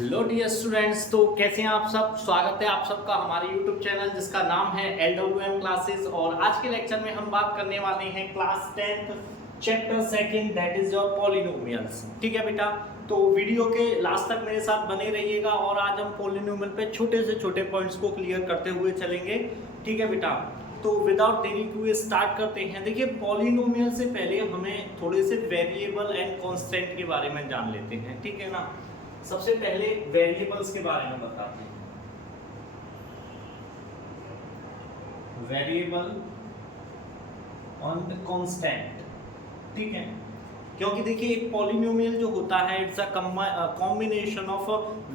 Hello dear students, तो कैसे हैं आप सब। स्वागत है आप सबका हमारे यूट्यूब चैनल जिसका नाम है LWM क्लासेस। और आज के लेक्चर में हम बात करने वाले हैं class 10th chapter second, that is your polynomials. ठीक है बेटा, तो वीडियो के लास्ट तक मेरे साथ बने रहिएगा और आज हम पॉलिनोमियल पे छोटे से छोटे पॉइंट्स को क्लियर करते हुए चलेंगे। ठीक है बेटा, तो विदाउट देरी टू स्टार्ट करते हैं। देखिए, पॉलिनोमियल से पहले हमें थोड़े से वेरिएबल एंड कांस्टेंट के बारे में जान लेते हैं। ठीक है ना, सबसे पहले वेरिएबल्स के बारे में बताते हैं। वेरिएबल और कांस्टेंट, ठीक है, क्योंकि देखिए एक पॉलिनोमियल जो होता है it's a combination of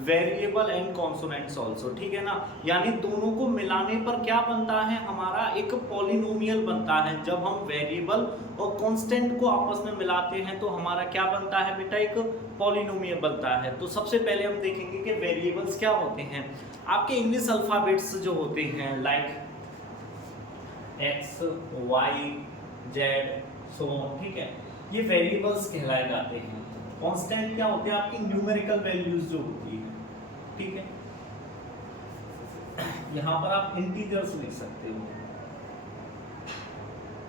variable and consonants also. ठीक है ना, यानी दोनों को मिलाने पर क्या बनता है, हमारा एक पॉलिनोमियल बनता है। जब हम वेरिएबल और कांस्टेंट को आपस में मिलाते हैं तो हमारा क्या बनता है बेटा, एक पॉलिनोमियल बनता है। तो सबसे पहले हम देखेंगे कि वेरिएबल्स क्या होते हैं। आपके इंग्लिश अल्फाबेट्स जो होते हैं like X, Y, Z, so on, ठीक है, ये वेरिएबल्स कहलाए जाते हैं। कांस्टेंट क्या होते हैं, आपकी न्यूमेरिकल वैल्यूज जो होती है। ठीक है, यहां पर आप इंटीजर्स लिख सकते हो,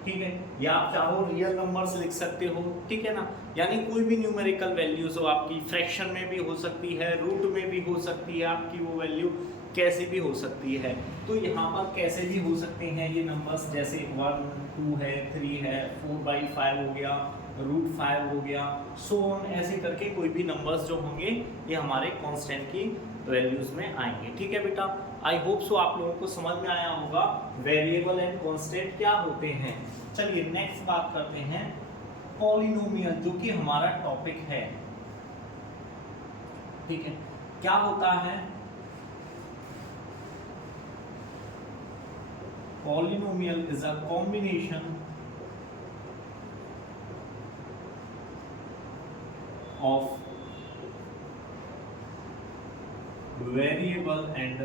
ठीक है, या आप चाहो रियल नंबर्स लिख सकते हो। ठीक है ना, यानी कोई भी न्यूमेरिकल वैल्यूज हो आपकी, फ्रैक्शन में भी हो सकती है, रूट में भी हो सकती है, आपकी वो वैल्यू कैसे भी हो सकती है। तो यहाँ पर कैसे भी हो सकते हैं ये नंबर्स, जैसे 1, 2 है, 3 है, 4/5 हो गया, √5 हो गया, सो ऑन, ऐसे करके कोई भी नंबर्स जो होंगे ये हमारे कांस्टेंट की वैल्यूज में आएंगे। ठीक है बेटा, आई होप सो आप लोगों को समझ में आया होगा वेरिएबल एंड कांस्टेंट क्या होते हैं। चलिए नेक्स्ट बात करते हैं पॉलिनोमियल, जो कि हमारा टॉपिक है। ठीक है, क्या होता है polynomial? is a combination of variable and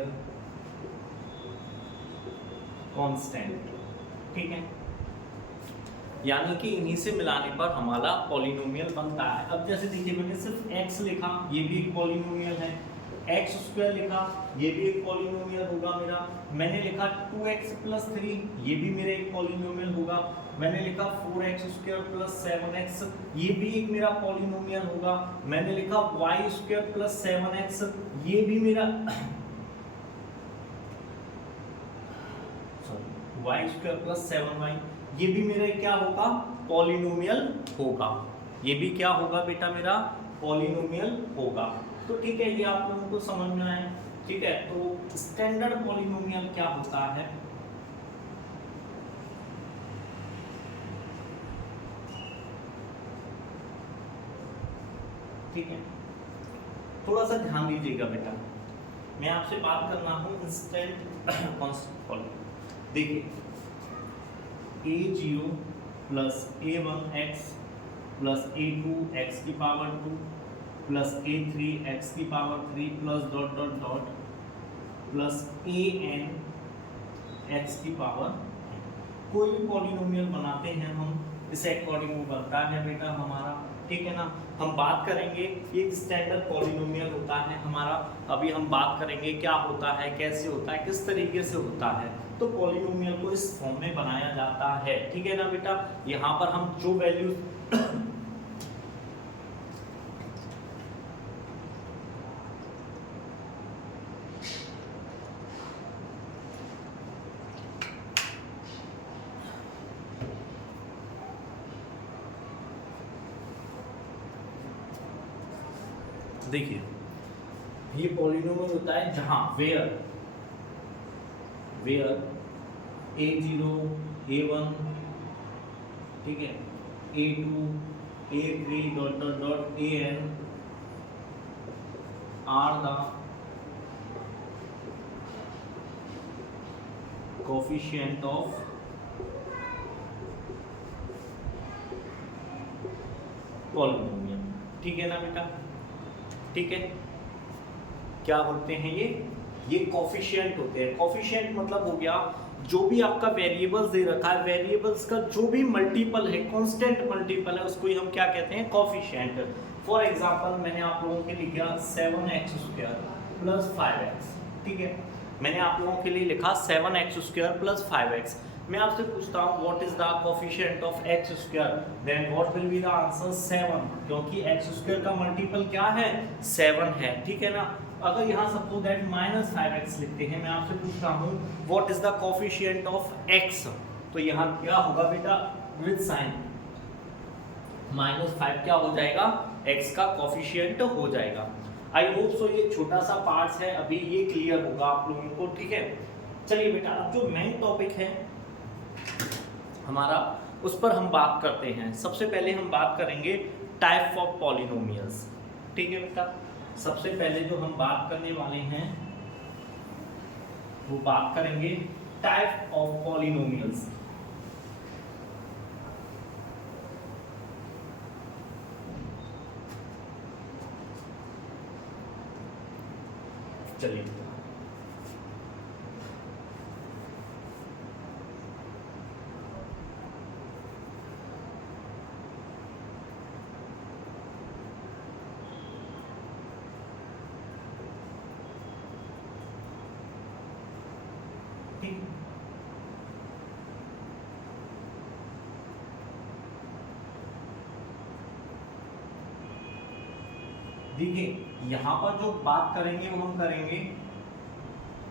constant। ठीक है, यानी कि इन्हीं से मिलाने पर हमारा पॉलिनोमियल बनता है। अब जैसे देखिए, मैंने सिर्फ x लिखा, ये भी एक पॉलिनोमियल है। x² लिखा, ये भी एक पॉलिनोमियल होगा मेरा। मैंने लिखा 2x + 3, ये भी मेरा एक पॉलिनोमियल होगा। मैंने लिखा 4x² + 7x, ये भी एक मेरा पॉलिनोमियल होगा। मैंने लिखा y² + 7x, ये भी मेरा y² + 7y, ये भी मेरा क्या होगा, पॉलिनोमियल होगा। ये भी क्या होगा बेटा, मेरा पॉलिनोमियल होगा। तो ठीक है, ये आप लोगों को समझ में आए। ठीक है, तो स्टैंडर्ड पॉलिनोमियल क्या होता है। ठीक है, थोड़ा सा ध्यान दीजिएगा बेटा, मैं आपसे बात कर रहा हूं इंस्टेंट कांस्टेंट पॉलिनोमियल। देखिए, a0 + a1x + a2 x⁴ plus a3 x⁴ plus ... plus an x⁴। कोई भी पॉलिनोमियल बनाते हैं हम, इसे अकॉर्डिंग वो बनता है बेटा हमारा। ठीक है ना, हम बात करेंगे एक स्टैंडर्ड पॉलिनोमियल होता है हमारा। अभी हम बात करेंगे क्या होता है, कैसे होता है, किस तरीके से होता है। तो पॉलिनोमियल को इस फॉर्म में बनाया जाता है। ठीक है ना बेटा, यहाँ पर हम जो वैल्यूज देखिए, ये पॉलिनोमियल होता है जहां वेयर a0 a1, ठीक है, a2 a3 ... an are the coefficient of polynomial. ठीक है ना बेटा, ठीक है, क्या होते हैं ये कोफिशिएंट होते हैं। कोफिशिएंट मतलब हो गया जो भी आपका वेरिएबल्स दे रखा है, वेरिएबल्स का जो भी मल्टीपल है, कांस्टेंट मल्टीपल है, उसको ही हम क्या कहते हैं, कोफिशिएंट। फॉर एग्जाम्पल मैंने आप लोगों के लिए लिखा 7x² प्लस 5x, ठीक है, मैंने आप लोगों के लिए लिखा 7x² प्लस 5x। मैं आपसे पूछता हूँ what is the coefficient of x², then what will be the answer 7, क्योंकि x² का मल्टीपल क्या है 7 है, ठीक है ना। अगर यहाँ सपोज दैट -5x लिखते हैं, मैं आपसे पूछता हूँ what is the coefficient of x, तो यहाँ क्या होगा बेटा विद साइन -5 क्या हो जाएगा x का कोफिशिएंट हो जाएगा। आई होप सो ये छोटा सा पार्ट्स है, अभी ये क्लियर होगा आप लोगों को, ठीक है। चलिए बेटा अब जो मेन टॉपिक है हमारा उस पर हम बात करते हैं। सबसे पहले हम बात करेंगे टाइप ऑफ पॉलिनोमियल्स, ठीक है बेटा। सबसे पहले जो हम बात करने वाले हैं वो बात करेंगे टाइप ऑफ पॉलिनोमियल्स। चलिए देखिए यहां पर जो बात करेंगे वो हम करेंगे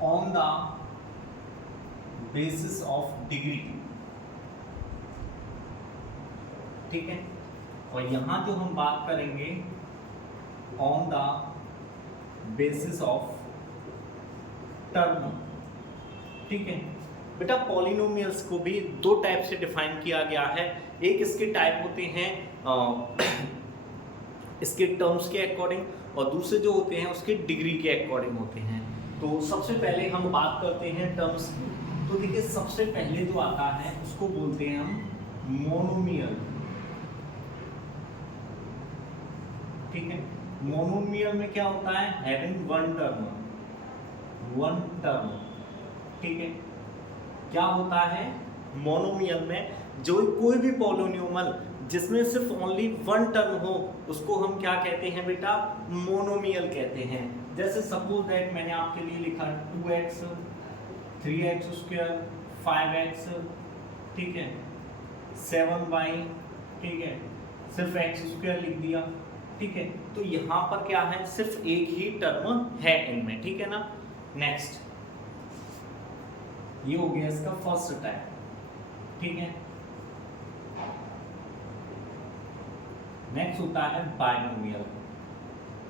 on the basis of degree, ठीक है, और यहां जो हम बात करेंगे on the basis of term, ठीक है बेटा। पॉलिनोमियल्स को भी दो टाइप से डिफाइन किया गया है। एक इसके टाइप होते हैं इसके टर्म्स के अकॉर्डिंग, और दूसरे जो होते हैं उसके डिग्री के अकॉर्डिंग होते हैं। तो सबसे पहले हम बात करते हैं टर्म्स की। तो देखिए सबसे पहले जो आता है उसको बोलते हैं हम मोनोमियल, ठीक है। मोनोमियल में क्या होता है हैविंग वन टर्म, ठीक है। क्या होता है मोनोमियल में जो कोई भी पॉलिनोमियल जिसमें सिर्फ ओनली वन टर्म हो उसको हम क्या कहते हैं बेटा मोनोमियल कहते हैं। जैसे सपोज दैट मैंने आपके लिए लिखा 2x 3x², 5x, ठीक है, 7y, ठीक है, सिर्फ x² लिख दिया, ठीक है। तो यहाँ पर क्या है सिर्फ एक ही टर्म है इनमें, ठीक है ना। नेक्स्ट ये हो गया इसका फर्स्ट टाइप, ठीक है। नेक्स्ट होता है बाइनोमियल।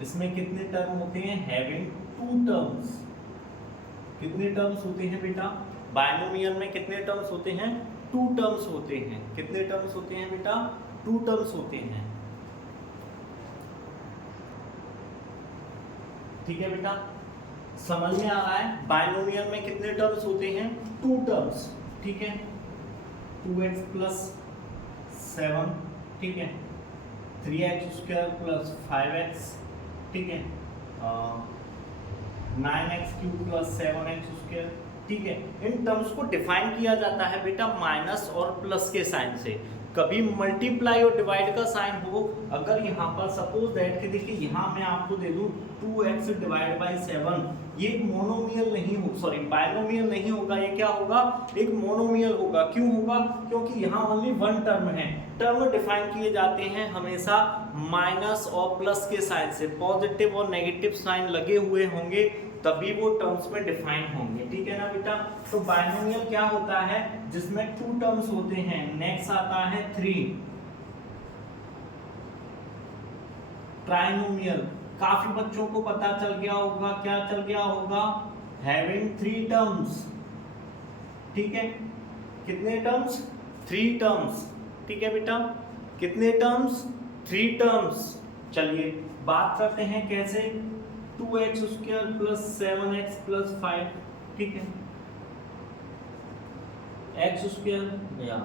इसमें कितने टर्म होते हैं हैविंग टू टर्म्स। कितने टर्म्स होते हैं बेटा बाइनोमियल में, कितने टर्म्स होते हैं टू टर्म्स होते हैं। कितने टर्म्स होते हैं बेटा टू टर्म्स होते हैं, ठीक है बेटा। समझ में आ रहा है बाइनोमियल में कितने टर्म्स होते हैं टू टर्म्स, ठीक है। 2x प्लस 7, ठीक है, 3x² प्लस 5x, ठीक है, 9x³ प्लस 7x², ठीक है। इन टर्म्स को डिफाइन किया जाता है बेटा माइनस और प्लस के साइन से। कभी मल्टीप्लाई और डिवाइड का साइन हो, अगर यहाँ पर सपोज दैट कि देखिए यहाँ मैं आपको दे दूँ 2x डिवाइड बाई 7, ये एक मोनोमियल नहीं हो, सॉरी बाइनोमियल नहीं होगा, ये क्या होगा एक मोनोमियल होगा। क्यों होगा क्योंकि यहाँ ओनली वन टर्म है। टर्म डिफाइन किए जाते हैं हमेशा माइनस और प्लस के साइन से, पॉजिटिव और नेगेटिव साइन लगे हुए होंगे तभी वो टर्म्स में डिफाइन होंगे, ठीक है ना बेटा। तो बाइनोमियल क्या होता है जिसमें टू टर्म्स होते हैं। नेक्स्ट आता है 3 ट्राइनोमियल। काफी बच्चों को पता चल गया होगा, क्या चल गया होगा हैविंग 3 टर्म्स, ठीक है। कितने टर्म्स 3 टर्म्स, ठीक है बेटा। कितने टर्म्स 3 टर्म्स। चलिए बात करते हैं कैसे 2x² प्लस 7x प्लस 5, ठीक है, x² या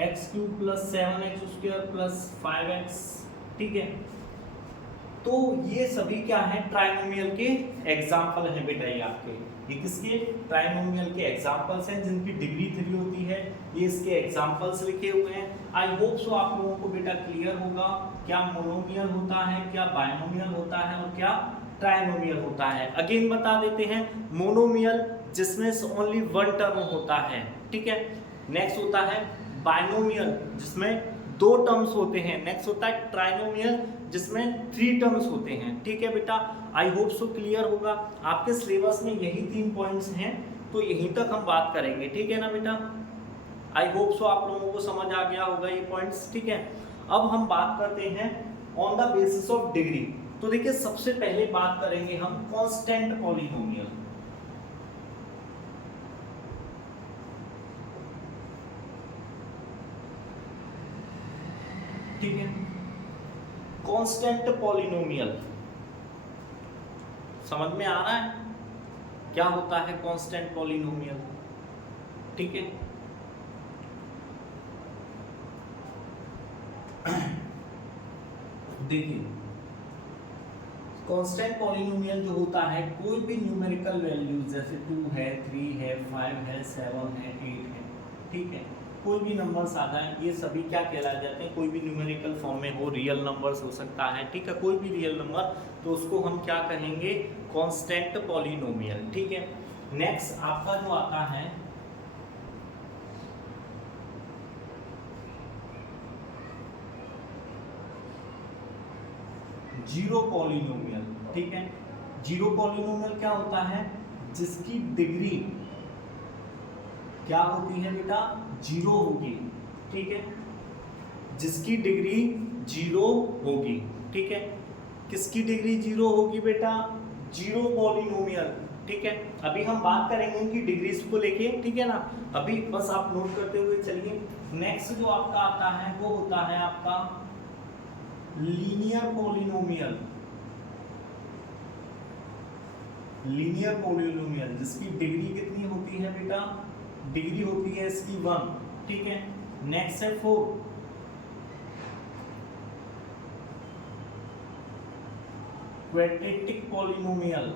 x³ plus 7x² plus 5x, ठीक है। तो ये सभी क्या है, ट्राइनोमियल के एग्जाम्पल हैं बेटा। ये आपके, ये किसके, ट्राइनोमियल के एग्जाम्पल्स हैं जिनकी डिग्री 3 होती है। ये इसके एग्जाम्पल्स लिखे हुए हैं। आई होप सो आप लोगों को बेटा क्लियर होगा क्या मोनोमियल होता है, क्या बायनोमियल होता है और क्या ट्राइनोमियल होता है। अगेन बता देते हैं, मोनोमियल जिसमें ओनली वन टर्म होता है, ठीक है। नेक्स्ट होता है बायनोमियल जिसमें 2 टर्म्स होते हैं। नेक्स्ट होता है ट्राइनोमियल जिसमें 3 टर्म्स होते हैं, ठीक है बेटा। आई होप सो क्लियर होगा। आपके सिलेबस में यही 3 पॉइंट्स हैं, तो यहीं तक हम बात करेंगे, ठीक है ना बेटा। आई होप सो आप लोगों को समझ आ गया होगा ये पॉइंट्स, ठीक है। अब हम बात करते हैं on the basis of degree. तो देखिए सबसे पहले बात करेंगे हम कांस्टेंट पॉलिनोमियल। ठीक है, कांस्टेंट पॉलिनोमियल समझ में आ रहा है क्या होता है कांस्टेंट पॉलिनोमियल, ठीक है। देखिए कांस्टेंट पॉलिनोमियल जो होता है, कोई भी न्यूमेरिकल वैल्यूज जैसे 2 है, 3 है, 5 है, 7 है, 8 है, ठीक है, कोई भी नंबर्स आ जाए, ये सभी क्या कहलाए जाते हैं, कोई भी न्यूमेरिकल फॉर्म में हो, रियल नंबर्स हो सकता है, ठीक है, कोई भी रियल नंबर, तो उसको हम क्या कहेंगे, कांस्टेंट पॉलिनोमियल, ठीक है। नेक्स्ट आपका जो आता है जीरो पॉलिनोमियल, ठीक है। जीरो पॉलिनोमियल क्या होता है, जिसकी डिग्री क्या होती है बेटा, 0 होगी, ठीक है, जिसकी डिग्री 0 होगी, ठीक है। किसकी डिग्री 0 होगी बेटा, जीरो पॉलिनोमियल, ठीक है। अभी हम बात करेंगे इनकी डिग्रीज को लेके, ठीक है ना, अभी बस आप नोट करते हुए चलिए। नेक्स्ट जो आपका आता है वो होता है आपका लीनियर पॉलिनोमियल। लीनियर पॉलिनोमियल जिसकी डिग्री कितनी होती है बेटा, डिग्री होती है इसकी 1, ठीक है। नेक्स्ट है 4 क्वाड्रेटिक पॉलिनोमियल,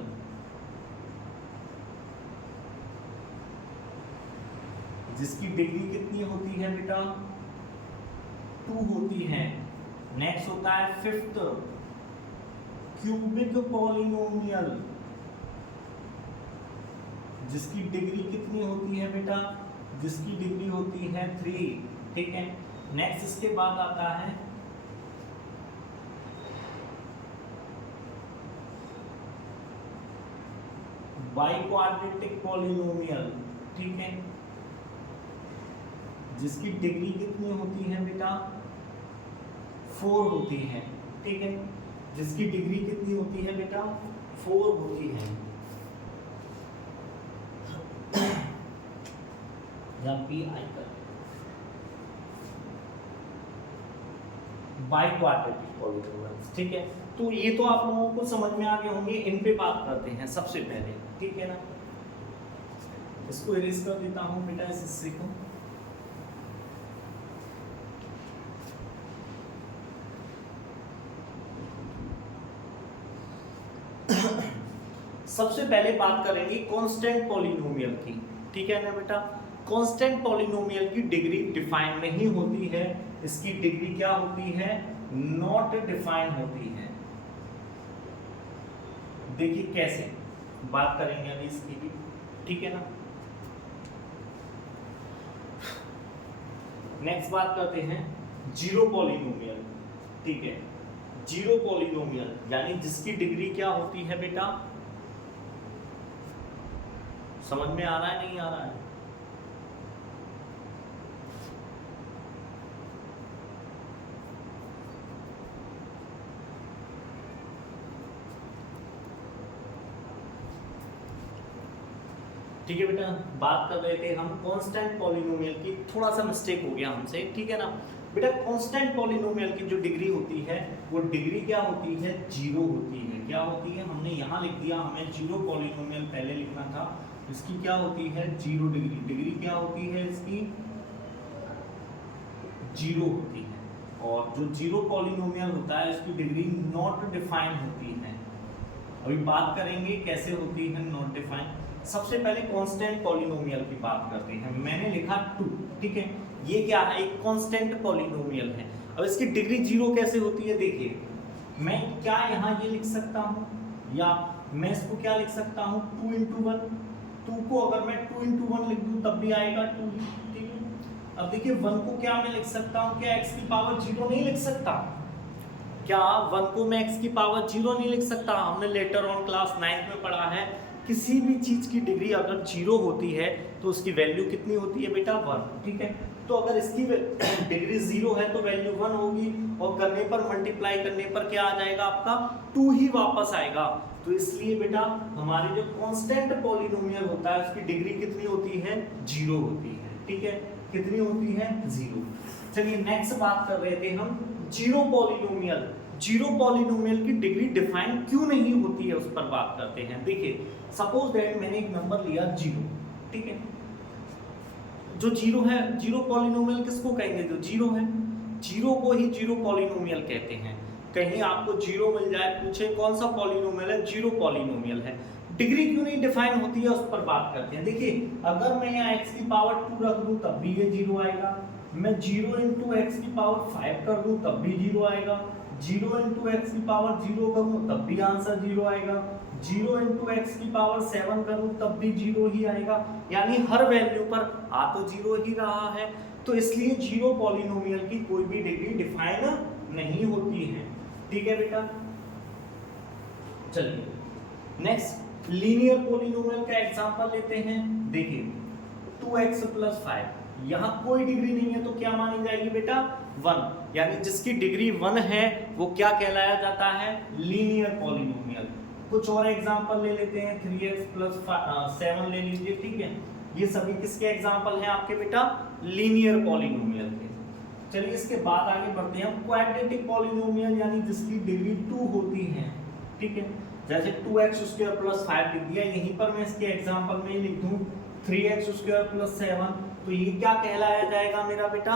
जिसकी डिग्री कितनी होती है बेटा, 2 होती है। नेक्स्ट होता है 5th क्यूबिक पॉलिनोमियल, जिसकी डिग्री कितनी होती है बेटा, जिसकी डिग्री होती है 3, ठीक है। नेक्स्ट इसके बाद आता है बाइक्वाड्रेटिक पॉलिनोमियल, ठीक है, जिसकी डिग्री कितनी होती है बेटा, 4 होती है, ठीक है, जिसकी डिग्री कितनी होती है बेटा, 4 होती है। बाइक्वाड्रेटिक पॉलिनोमियल्स, ठीक है। तो ये तो आप लोगों को समझ में आ गए होंगे। इन पे बात करते हैं सबसे पहले, ठीक है ना। इसको इरेज कर देता हूं बेटा इस हिस्से को। सबसे पहले बात करेंगे कांस्टेंट पॉलिनोमियल की, ठीक है ना बेटा। कांस्टेंट पॉलिनोमियल की डिग्री डिफाइन नहीं होती है, इसकी डिग्री क्या होती है, नॉट डिफाइन होती है। देखिए कैसे बात करेंगे अभी इसकी भी, ठीक है ना। नेक्स्ट बात करते हैं जीरो पॉलिनोमियल, ठीक है। जीरो पॉलिनोमियल यानी जिसकी डिग्री क्या होती है बेटा, समझ में आ रहा है नहीं आ रहा है, ठीक है बेटा। बात कर रहे थे हम कांस्टेंट पॉलिनोमियल की, थोड़ा सा मिस्टेक हो गया हमसे, ठीक है ना बेटा। कांस्टेंट पॉलिनोमियल की जो डिग्री होती है वो डिग्री क्या होती है, 0 होती है। क्या होती है, हमने यहाँ लिख दिया, हमें जीरो पॉलिनोमियल पहले लिखना था। इसकी क्या होती है, 0 डिग्री। डिग्री क्या होती है इसकी, 0 होती है, और जो जीरो पॉलिनोमियल होता है उसकी डिग्री नॉट डिफाइन होती है। अभी बात करेंगे कैसे होती है नॉट डिफाइन। सबसे पहले कांस्टेंट पॉलिनोमियल की बात करते हैं। मैंने लिखा 2, ठीक है, ये क्या है, एक कांस्टेंट पॉलिनोमियल है। अब इसकी डिग्री जीरो कैसे होती है, देखिए मैं क्या यहाँ ये लिख सकता हूँ, या मैं इसको क्या लिख सकता हूँ 2 into 1। 2 को अगर मैं 2 into 1 लिख दूँ तब भी आएगा 2, ठीक है। अब देखिए 1 को क्या मैं लिख सकता हूँ, क्या x की पावर 0 नहीं लिख सकता, क्या 1 को मैं x की पावर 0 नहीं लिख सकता। हमने लेटर ऑन क्लास 9th में पढ़ा है किसी भी चीज की डिग्री अगर 0 होती है तो उसकी वैल्यू कितनी होती है बेटा 1, ठीक है। तो अगर इसकी डिग्री 0 है तो वैल्यू 1 होगी, और करने पर मल्टीप्लाई करने पर क्या आ जाएगा आपका 2 ही वापस आएगा। तो इसलिए बेटा हमारे जो कांस्टेंट पॉलिनोमियल होता है उसकी डिग्री कितनी होती है 0 होती है, ठीक है, कितनी होती है 0। चलिए नेक्स्ट बात कर रहे थे हम जीरो पॉलिनोमियल। जीरो पॉलिनोमियल की डिग्री डिफाइन क्यों नहीं होती है उस पर बात करते हैं। देखिए सपोज दैट मैंने एक नंबर लिया 0, ठीक है, जो 0 है, जीरो पॉलिनोमियल किसको कहेंगे, जो 0 है, 0 को ही जीरो पॉलिनोमियल कहते हैं। कहीं आपको 0 मिल जाए, पूछे कौन सा पॉलिनोमियल है, जीरो पॉलिनोमियल है। डिग्री क्यों नहीं डिफाइन होती है उस पर बात करते हैं। देखिए अगर मैं यहाँ x की पावर 2 रख दूं तब भी ये 0 आएगा, मैं 0 into x की पावर 5 कर दूं तब भी 0 आएगा, 0 into x की पावर 0 करूं तब भी आंसर 0 आएगा, 0 into x की पावर 7 करूं तब भी 0 ही आएगा। यानी हर वैल्यू पर आ तो 0 ही रहा है। तो इसलिए जीरो पॉलिनोमियल की कोई भी डिग्री डिफाइन नहीं होती है, ठीक है बेटा। चलिए नेक्स्ट लीनियर पॉलिनोमियल का एग्जांपल लेते हैं। देखिए 2x + 5, यहाँ कोई डिग्री नहीं है तो क्या मानी जाएगी बेटा 1, यानी जिसकी डिग्री 1 है वो क्या कहलाया जाता है, लीनियर पॉलिनोमियल। कुछ और एग्जांपल ले लेते हैं, 3x + 7 ले लीजिए, ठीक है। ये सभी किसके एग्जांपल हैं आपके बेटा, लीनियर पॉलिनोमियल के। चलिए इसके बाद आगे बढ़ते हैं, क्वाड्रेटिक पॉलिनोमियल यानी जिसकी डिग्री 2 होती है, ठीक है। जैसे 2x² + 5 लिख दिया, यहीं पर मैं इसके एग्जांपल में लिख दूं 3x² + 7, तो ये क्या कहलाया जाएगा मेरा बेटा,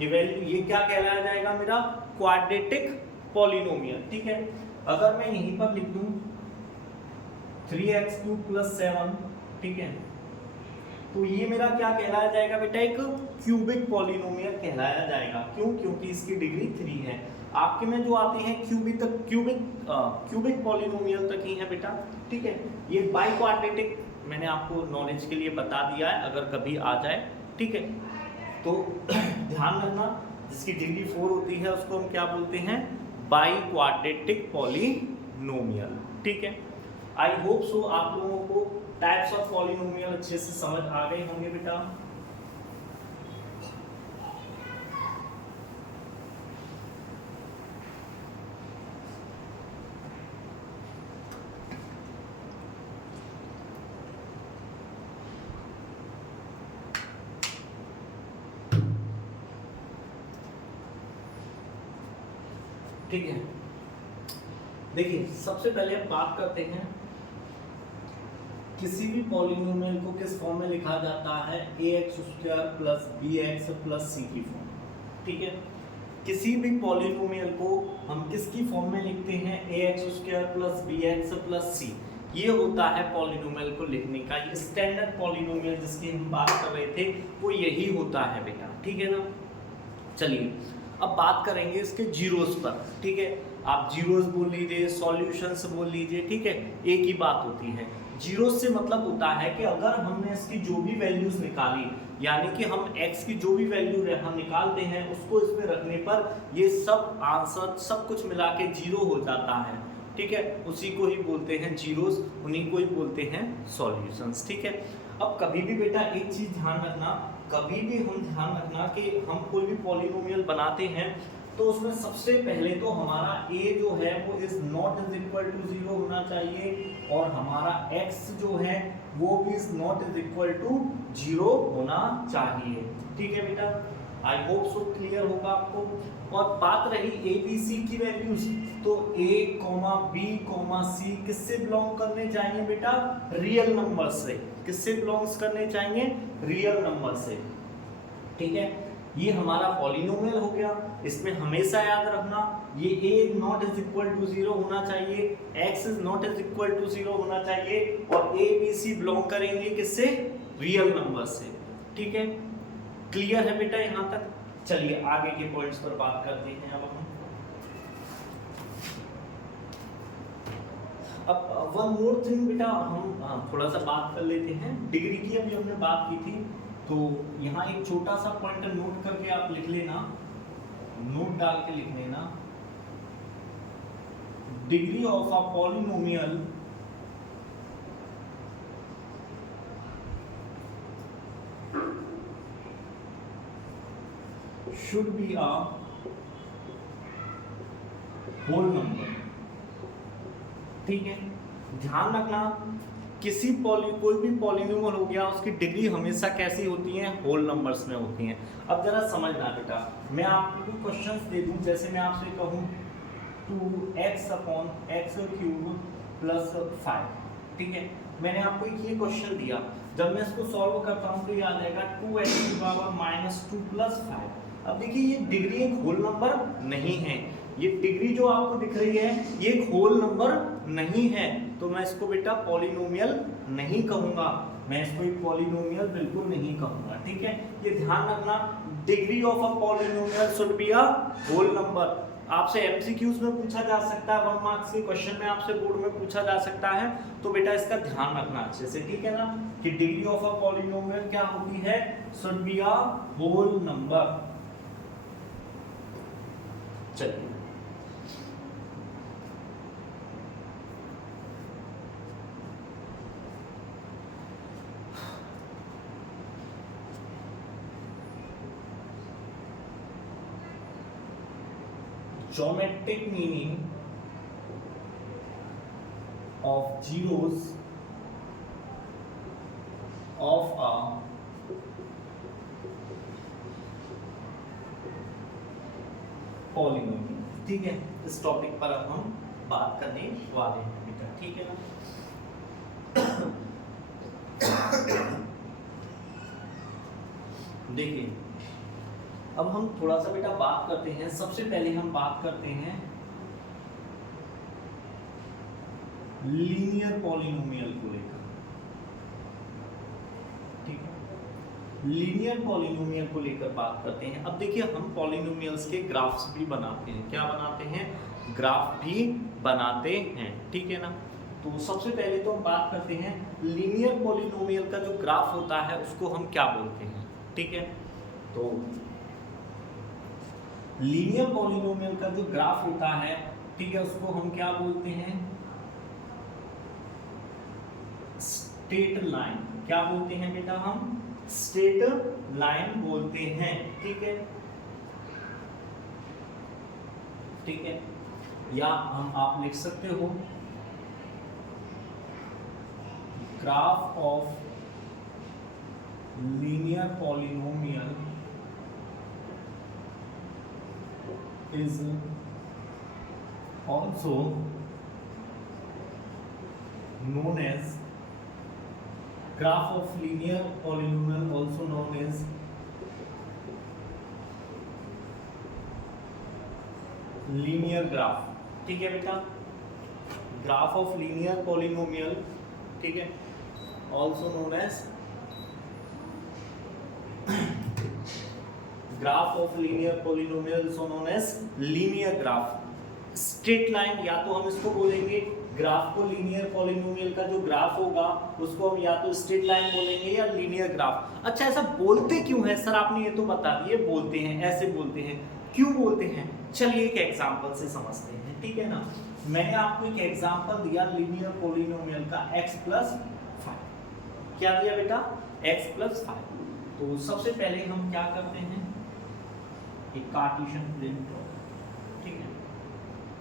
ये क्या कहलाया जाएगा मेरा क्वाड्रेटिक पॉलिनोमियल, ठीक है। अगर मैं यहीं पर लिख दूं 3x³ + 7, ठीक है, तो ये मेरा क्या कहलाया जाएगा बेटा, एक क्यूबिक पॉलिनोमियल कहलाया जाएगा। क्यों, क्योंकि इसकी डिग्री 3 है। आपके में जो आते हैं क्यूबिक पॉलिनोमियल तक ही है बेटा, ठीक है। ये बाई क्वाड्रेटिक मैंने आपको नॉलेज के लिए बता दिया है, अगर कभी आ जाए, ठीक है। तो ध्यान रखना, जिसकी डिग्री 4 होती है उसको हम क्या बोलते हैं, बाई क्वाड्रेटिक पॉलिनोमियल, ठीक है। आई होप सो आप लोगों को टाइप्स ऑफ पॉलिनोमियल अच्छे से समझ आ गए होंगे बेटा। ठीक है, देखिए सबसे पहले हम बात करते हैं किसी भी पॉलिनोमियल को किस फॉर्म में लिखा जाता है, ax² + bx + c की फॉर्म, ठीक है। किसी भी पॉलिनोमियल को हम किसकी फॉर्म में लिखते हैं, ax² + bx + c। ये होता है पॉलिनोमियल को लिखने का, ये स्टैंडर्ड पॉलिनोमियल जिसकी हम बात कर रहे थे वो यही होता है बेटा, ठीक है ना। चलिए अब बात करेंगे इसके जीरोस पर, ठीक है। आप जीरोस बोल लीजिए, सॉल्यूशंस बोल लीजिए, ठीक है, एक ही बात होती है। जीरोस से मतलब होता है कि अगर हमने इसकी जो भी वैल्यूज निकाली, यानी कि हम x की जो भी वैल्यू हम निकालते हैं उसको इसमें रखने पर ये सब आंसर सब कुछ मिला के 0 हो जाता है, ठीक है। उसी को ही बोलते हैं जीरोस, उन्हीं को ही बोलते हैं सॉल्यूशंस, ठीक है। अब कभी भी बेटा एक चीज ध्यान रखना, कभी भी हम ध्यान रखना कि हम कोई भी पॉलिनोमियल बनाते हैं तो उसमें सबसे पहले तो हमारा a जो है वो is not is equal to 0 होना चाहिए, और हमारा x जो है वो भी is not is equal to 0 होना चाहिए, ठीक है बेटा। आई होप सो क्लियर होगा आपको। और बात रही a b c की वैल्यूज, तो a, b, c किससे बिलोंग करने चाहिए बेटा, रियल नंबर से। किससे बिलोंग्स करने चाहिए, रियल नंबर से, ठीक है। ये हमारा पॉलिनोमियल हो गया, इसमें हमेशा याद रखना ये a not is equal to 0 होना चाहिए, x is not is equal to 0 होना चाहिए, और a b c बिलोंग करेंगे किससे? रियल नंबर से। ठीक है, क्लियर है बेटा यहाँ तक? चलिए आगे के पॉइंट्स पर बात करते हैं। अब वन मोर थिंग बेटा, हम थोड़ा सा बात कर लेते हैं डिग्री की। अभी हमने बात की थी, तो यहाँ एक छोटा सा पॉइंट नोट करके आप लिख लेना, नोट डाल के लिख लेना, degree of a polynomial should be a whole number। ठीक है, ध्यान रखना कोई भी पॉलिनोमियल हो गया, उसकी डिग्री हमेशा कैसी होती है? होल नंबर्स में होती हैं। अब जरा समझना बेटा, मैं आपको क्वेश्चंस दे दूं, जैसे मैं आपसे कहूं 2x/x³ + 5। ठीक है, मैंने आपको एक ये क्वेश्चन दिया, जब मैं इसको सॉल्व करता हूं तो याद आएगा 2x⁻² + 5। अब देखिए ये डिग्री एक होल नंबर नहीं है, ये डिग्री जो आपको दिख रही है ये एक होल नंबर नहीं है, तो मैं इसको बेटा पॉलिनोमियल नहीं कहूंगा, मैं इसको एक पॉलिनोमियल बिल्कुल नहीं कहूंगा। ठीक है, ये ध्यान रखना, degree of a polynomial should be a whole number. आपसे एमसीक्यूज में पूछा जा सकता है, 1 मार्क्स के क्वेश्चन में आपसे बोर्ड में पूछा जा सकता है, तो बेटा इसका ध्यान रखना अच्छे से। ठीक है ना, कि डिग्री ऑफ अ पॉलिनोमियल क्या होती है? Should be a whole number. चलिए geometric meaning of zeros of a polynomial। ठीक है, इस टॉपिक पर अब हम बात करने वाले हैं बेटा। ठीक है ना, देखिए अब हम थोड़ा सा बेटा बात करते हैं। सबसे पहले हम बात करते हैं लीनियर पॉलिनोमियल को लेकर। ठीक है, लीनियर पॉलिनोमियल को लेकर बात करते हैं। अब देखिए हम पॉलिनोमियल्स के ग्राफ्स भी बनाते हैं। क्या बनाते हैं? ग्राफ भी बनाते हैं। ठीक है ना, तो सबसे पहले तो हम बात करते हैं लीनियर पॉलिनोमियल का जो ग्राफ होता है उसको हम क्या बोलते हैं। ठीक है, तो लीनियर पॉलिनोमियल का जो ग्राफ होता है, ठीक है, उसको हम क्या बोलते हैं? Straight line. क्या बोलते हैं बेटा? हम स्ट्रेट लाइन बोलते हैं। ठीक है, ठीक है, या आप लिख सकते हो graph of linear polynomial is also known as graph of linear polynomial, also known as linear graph। ठीक है बेटा, ग्राफ ऑफ लीनियर पॉलिनोमियल, ठीक है, also known as graph of linear polynomial, so known as linear graph. Straight line, या तो हम इसको बोलेंगे ग्राफ को, लीनियर पॉलिनोमियल का जो ग्राफ होगा उसको हम या तो स्ट्रेट लाइन बोलेंगे या लीनियर ग्राफ। अच्छा, ऐसा बोलते क्यों है सर? आपने ये तो बता दिए, बोलते हैं, ऐसे बोलते हैं, क्यों बोलते हैं? चलिए एक एग्जांपल से समझते हैं। ठीक है ना, मैंने आपको एक एग्जांपल दिया लीनियर पॉलिनोमियल का x+5। क्या दिया बेटा? x+5। तो सबसे पहले हम क्या करते हैं? एक कार्टेशियन प्लेन ड्रॉ। ठीक है,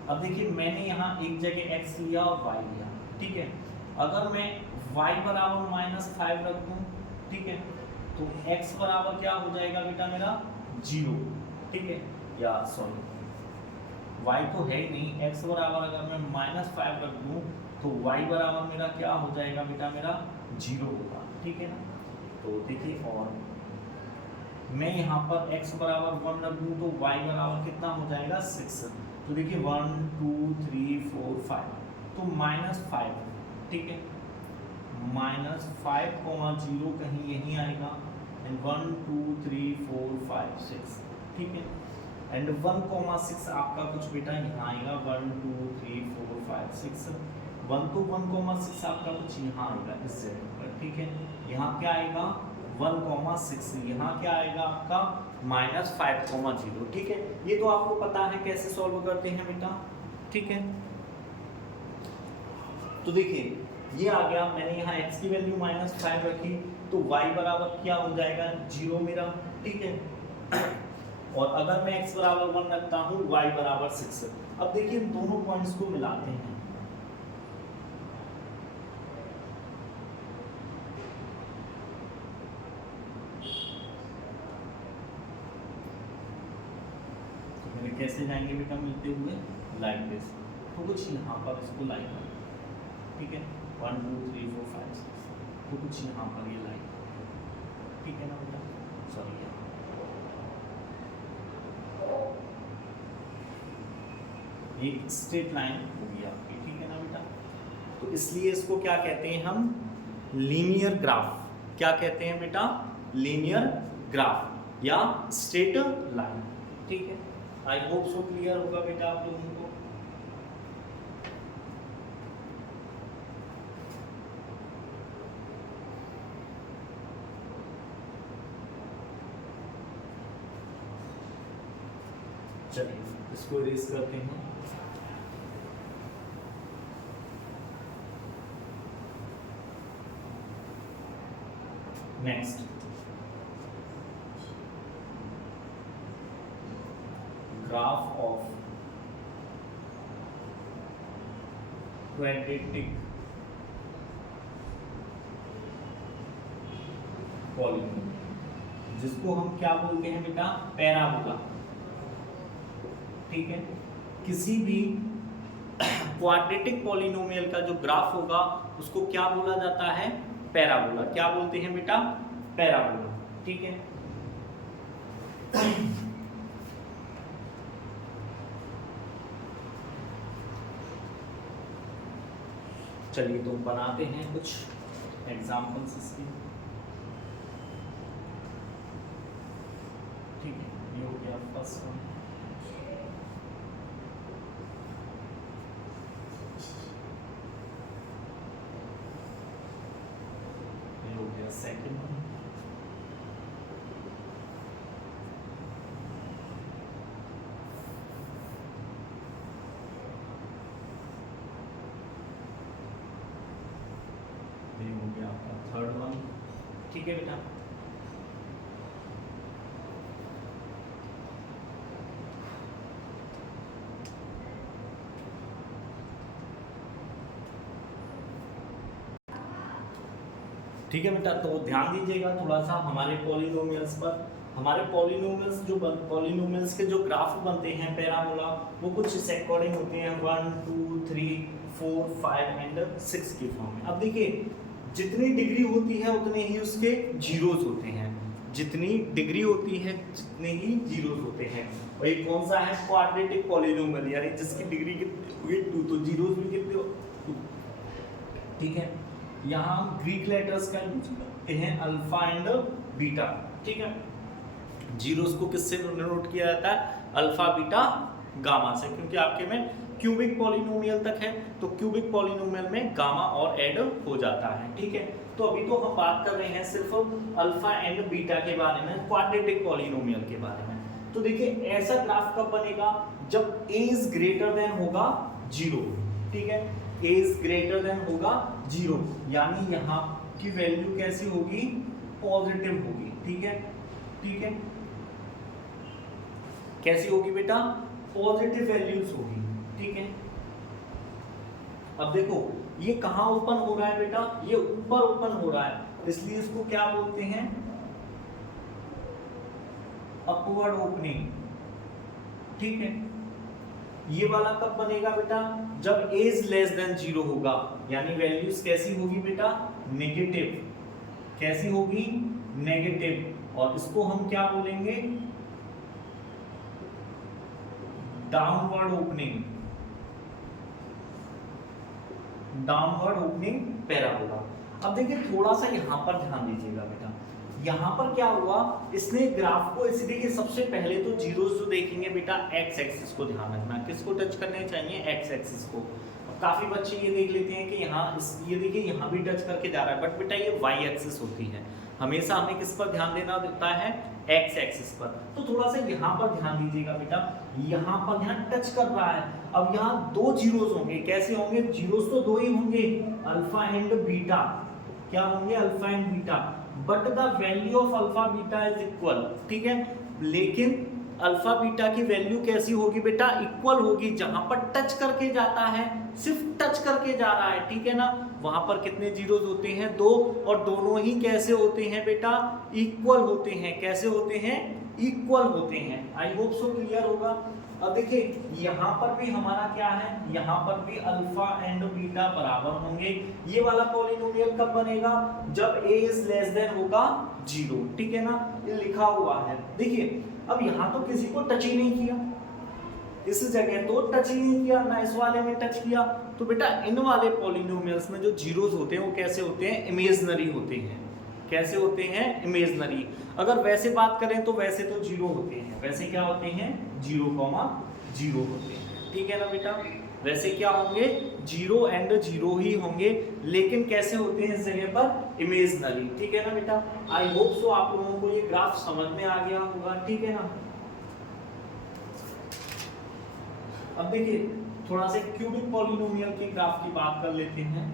अब देखिए मैंने यहाँ एक जगह x लिया और y लिया। ठीक है, अगर मैं y बराबर -5 रख दूं, ठीक है, तो x बराबर क्या हो जाएगा बेटा मेरा? 0। ठीक है, या सॉरी y तो है ही नहीं, x बराबर अगर मैं -5 रख दूं तो y बराबर मेरा क्या हो जाएगा बेटा? मेरा 0 होगा। ठीक है ना, तो देखिए, और मैं यहाँ पर x बराबर 1 रख दूँ तो y बराबर कितना हो जाएगा 6। तो देखिए 1 2 3 4 5 तो -5, ठीक है, -5,0 कहीं यहीं आएगा एंड 1 2 3 4 5 6, ठीक है, एंड 1,6 आपका कुछ बेटा यहाँ आएगा 1 2 3 4 5 6, 1 तो 1,6 आपका कुछ यहाँ आएगा इस जगह पर, ठीक है, यहाँ क्या आएगा 1,6, यहाँ क्या आएगा आपका -5,0, ठीक है। ये तो आपको पता है कैसे सॉल्व करते हैं बेटा, ठीक है। तो देखिए ये आ गया, मैंने यहाँ x की वैल्यू -5 रखी तो y बराबर क्या हो जाएगा 0 मेरा, ठीक है, और अगर मैं x बराबर 1 रखता हूँ y बराबर 6। अब देखिए दोनों पॉइंट्स को मिलाते हैं, कैसे जाएंगे बेटा मिलते हुए, लाइक दिस, तो कुछ यहाँ पर इसको लाइन कर, ठीक है, 1 2 3 4 5 6, तो कुछ यहाँ पर ये लाइन, ठीक है ना बेटा, सॉरी ये स्ट्रेट लाइन होगी आपकी, ठीक है ना बेटा। तो इसलिए इसको क्या कहते हैं हम, लीनियर ग्राफ, क्या कहते हैं बेटा, लीनियर ग्राफ या स्ट्रेट लाइन, ठीक है। आई होप सो क्लियर होगा बेटा आप लोगों को। चलिए इसको इरेज करते हैं। Next graph of quadratic polynomial, जिसको हम क्या बोलते हैं बेटा, पैराबोला, ठीक है। किसी भी क्वाड्रेटिक पॉलीनोमियल का जो ग्राफ होगा उसको क्या बोला जाता है, पैराबोला। क्या बोलते हैं बेटा, पैराबोला, ठीक है। चलिए तो बनाते हैं कुछ एग्जाम्पल्स इसके, ठीक है। ये हो गया फर्स्ट वन, ये हो गया सेकंड वन, ये हो गया आपका थर्ड वन, ठीक है बेटा। ठीक है बेटा, तो ध्यान दीजिएगा थोड़ा सा हमारे पॉलीनोमियल्स पर। हमारे पॉलीनोमियल्स जो पॉलीनोमियल्स के जो ग्राफ बनते हैं पैराबोला, वो कुछ इस अकॉर्डिंग होते हैं 1 2 3 4 5 एंड 6 की फॉर्म में। अब देखिए जितनी डिग्री होती है उतने ही उसके जीरोस होते हैं, जितनी डिग्री होती है जितने ही जीरोस होते हैं। और ये कौन सा है, क्वाड्रेटिक पॉलीनोमियल, यानी जिसकी डिग्री कितनी होगी 2, तो जीरोस भी कितने हो 2, ठीक है। यहाँ हम ग्रीक लेटर्स का यूज करते हैं अल्फा एंड बीटा, ठीक है। जीरोस को किससे नोट किया जाता है, अल्फा बीटा गामा से, क्योंकि आपके में क्यूबिक पॉलीनोमियल तक है तो क्यूबिक पॉलीनोमियल में गामा और ऐड हो जाता है, ठीक है। तो अभी तो हम बात कर रहे हैं सिर्फ अल्फा एंड बीटा के बारे में, क्वाड्रेटिक पॉलीनोमियल के बारे में। तो देखिए ऐसा ग्राफ कब बनेगा, जब a इज ग्रेटर देन होगा 0, ठीक है, a इज ग्रेटर देन होगा 0, यानी यहाँ की वैल्यू कैसी होगी, पॉजिटिव होगी, ठीक है, ठीक है। कैसी होगी बेटा, पॉजिटिव वैल्यूज होगी, ठीक है। अब देखो ये कहाँ ओपन हो रहा है बेटा, ये ऊपर ओपन हो रहा है, इसलिए इसको क्या बोलते हैं, अपवर्ड ओपनिंग, ठीक है। ये वाला कब बनेगा बेटा, जब a इज लेस देन 0 होगा, यानी वैल्यूज कैसी होगी बेटा, नेगेटिव, कैसी होगी, नेगेटिव, और इसको हम क्या बोलेंगे, downward opening, downward opening parabola. अब देखिए थोड़ा सा यहां पर ध्यान दीजिएगा बेटा, यहां पर क्या हुआ, इसने ग्राफ को इसी, देखिए सबसे पहले तो जीरोस जो देखेंगे बेटा एक्स एक्सिस को ध्यान रखना, किसको टच करने चाहिए, एक्स एक्सिस को। काफी बच्चे ये देख लेते हैं कि यहाँ ये देखिए यहाँ भी टच करके जा रहा है, बट बेटा ये वाई एक्सिस होती है, हमेशा हमें किस पर ध्यान देना होता है, एक्स एक्सिस पर। तो थोड़ा सा यहाँ पर ध्यान दीजिएगा बेटा, यहाँ पर यहाँ टच कर रहा है। अब यहाँ दो जीरोस होंगे, कैसे होंगे, जीरोस तो दो ही होंगे, अल्फा एंड बीटा, क्या होंगे, alpha and beta, but the value of alpha beta is equal, ठीक है। लेकिन अल्फा बीटा की वैल्यू कैसी होगी बेटा, इक्वल होगी, जहां पर टच करके जाता है, सिर्फ टच करके जा रहा है, ठीक है ना, वहां पर कितने जीरोस होते हैं, दो, और दोनों ही कैसे होते हैं बेटा, इक्वल होते हैं, कैसे होते हैं, इक्वल होते हैं। आई होप सो क्लियर होगा। अब देखिए यहाँ पर भी हमारा क्या है, यहाँ पर भी अल्फा एंड बीटा बराबर होंगे। ये वाला पॉलिनोमियल कब बनेगा, जब a इज लेस देन होगा 0, ठीक है ना, ये लिखा हुआ है। देखिए अब यहाँ तो किसी को टच ही नहीं किया, इस जगह तो टच ही नहीं किया, ना इस वाले में टच किया, तो बेटा इन वाले पॉलिनोमियल्स में जो जीरोस होते हैं वो कैसे होते हैं, इमेजिनरी होते हैं। कैसे होते हैं, इमेजिनरी। अगर वैसे बात करें तो वैसे तो जीरो होते हैं, वैसे क्या होते हैं, 0,0 होते हैं, ठीक है ना बेटा। वैसे क्या होंगे, 0 एंड 0 ही होंगे, लेकिन कैसे होते हैं इस जगह पर, इमेजिनरी, ठीक है ना बेटा। आई होप सो आप लोगों को ये ग्राफ समझ में आ गया होगा, ठीक है ना। अब देखिए थोड़ा सा क्यूबिक पॉलिनोमियल के ग्राफ की बात कर लेते हैं।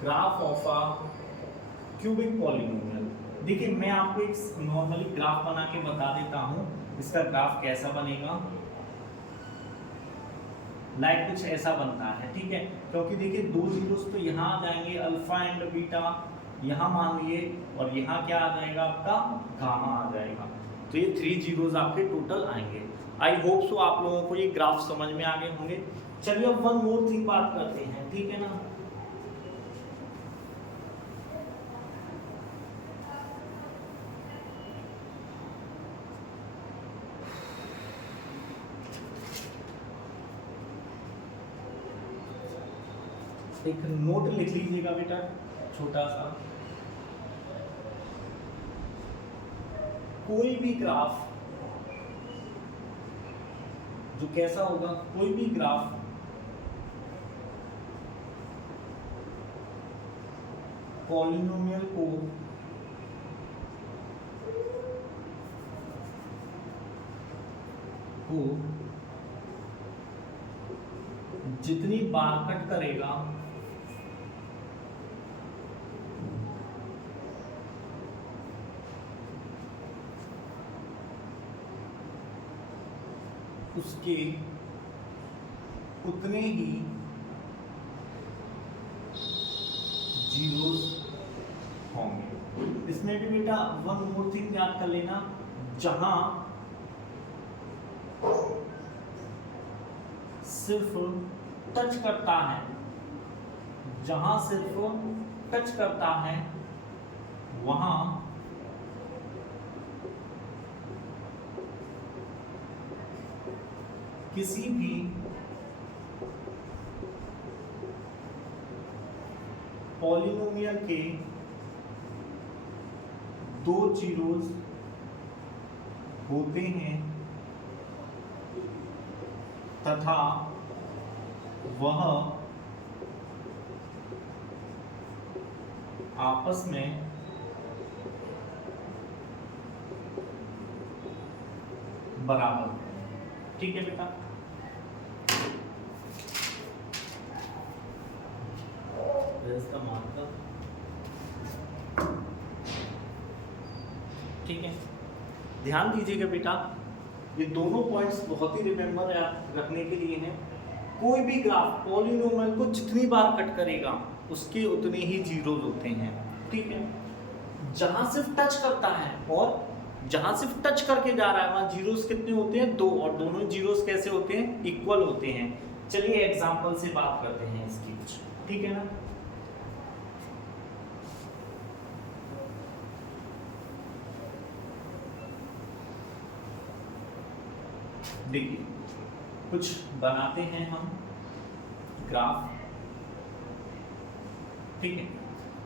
Graph of a cubic polynomial. देखिए मैं आपको एक नॉर्मली ग्राफ बना के बता देता हूं, इसका ग्राफ कैसा बनेगा, लाइक कुछ ऐसा बनता है, ठीक है। क्योंकि देखिए दो जीरोस तो यहाँ आ जाएंगे, अल्फा एंड बीटा यहाँ मान लिए, और यहाँ क्या आ जाएगा आपका, गामा आ जाएगा, तो ये 3 जीरोस आपके टोटल आएंगे। आई होप सो आप लोगों को ये ग्राफ समझ में आ गए होंगे। चलिए अब वन मोर थिंग बात करते हैं, ठीक है ना। एक नोट लिख लीजिएगा बेटा छोटा सा, कोई भी ग्राफ जो कैसा होगा, कोई भी ग्राफ पॉलिनोमियल को जितनी बार कट करेगा उसके उतने ही जीरोस होंगे। इसमें भी बेटा वन मोर थिंग याद कर लेना, जहां सिर्फ टच करता है, जहां सिर्फ टच करता है वहां किसी भी पॉलिनोमियल के दो जीरोस होते हैं तथा वह आपस में बराबर, ठीक है बेटा। इसका मार्कर, ठीक है, ध्यान दीजिएगा बेटा, ये दोनों पॉइंट्स बहुत ही रिमेंबर रखने के लिए हैं। कोई भी ग्राफ पॉलिनोमियल को जितनी बार कट करेगा उसके उतने ही जीरोस होते हैं, ठीक है। जहां सिर्फ टच करता है और जहां सिर्फ टच करके जा रहा है वहां जीरोस कितने होते हैं, 2, और दोनों जीरोस कैसे होते हैं, इक्वल होते हैं। चलिए एग्जांपल से बात करते हैं इसकी कुछ, ठीक है ना। देखिए कुछ बनाते हैं हम ग्राफ, ठीक है।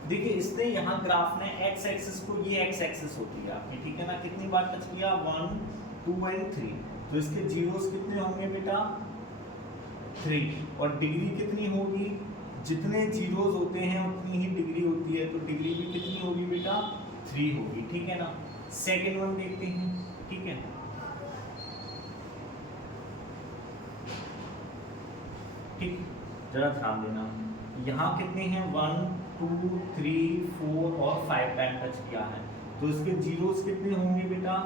देखिए इसने यहाँ ग्राफ ने एक्स एक्सिस को, ये एक्स एक्सिस होती है आपकी, ठीक है ना, कितनी बार टच किया, 1 2 एंड 3, तो इसके जीरोस कितने होंगे बेटा, 3, और डिग्री कितनी होगी, जितने जीरोस होते हैं उतनी ही डिग्री होती है, तो डिग्री भी कितनी होगी बेटा, 3 होगी, ठीक है ना। सेकेंड वन देखते हैं, ठीक है। ठीक, जरा ध्यान देना, यहाँ कितने हैं, 1 2 3 4 और 5 टाइम टच किया है, तो इसके जीरोस कितने होंगे बेटा,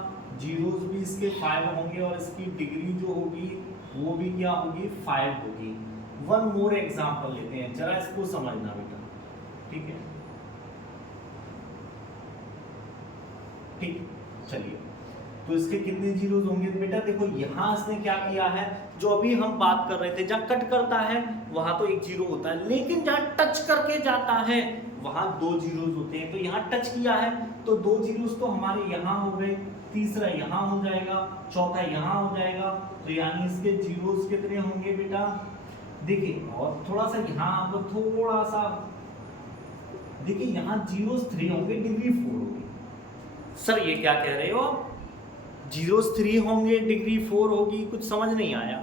जीरोस भी इसके 5 होंगे, और इसकी डिग्री जो होगी वो भी क्या होगी, 5 होगी। वन मोर एग्जांपल लेते हैं, जरा इसको समझना बेटा, ठीक है। ठीक, चलिए, तो इसके कितने जीरोस होंगे बेटा, देखो यहाँ इसने क्या किया है, जो अभी हम बात कर रहे थे, जहाँ कट करता है वहां तो एक जीरो होता है, लेकिन जहाँ टच करके जाता है वहां 2 जीरोस होते हैं। तो यहाँ टच किया है तो 2 जीरोस तो हमारे यहाँ हो गए, तीसरा यहाँ हो जाएगा, चौथा यहाँ हो जाएगा, तो यानी इसके जीरोस कितने होंगे बेटा, देखिए, और थोड़ा सा यहाँ आपको थोड़ा सा देखिए, यहाँ जीरोस 3 होंगे, डिग्री 4 होगी। सर ये क्या कह रहे हो, जीरोस 3 होंगे, डिग्री 4 होगी, कुछ समझ नहीं आया।